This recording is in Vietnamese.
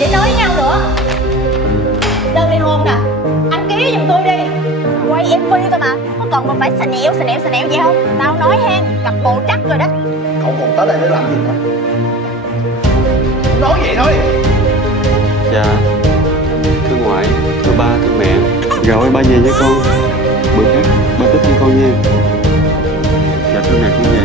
để nói với nhau nữa. Đơn ly hôn nè, anh ký giùm tôi đi. Quay MV thôi mà, có cần mà phải xà nẹo vậy không? Tao nói hen, cặp bồ chắc rồi đó. Cậu còn tới đây để làm gì nữa? Nói vậy thôi. Dạ, thưa ngoại, thưa ba, thưa mẹ. Rồi ba về với con. Bữa khác ba thích với con nha. Dạ thưa mẹ con về.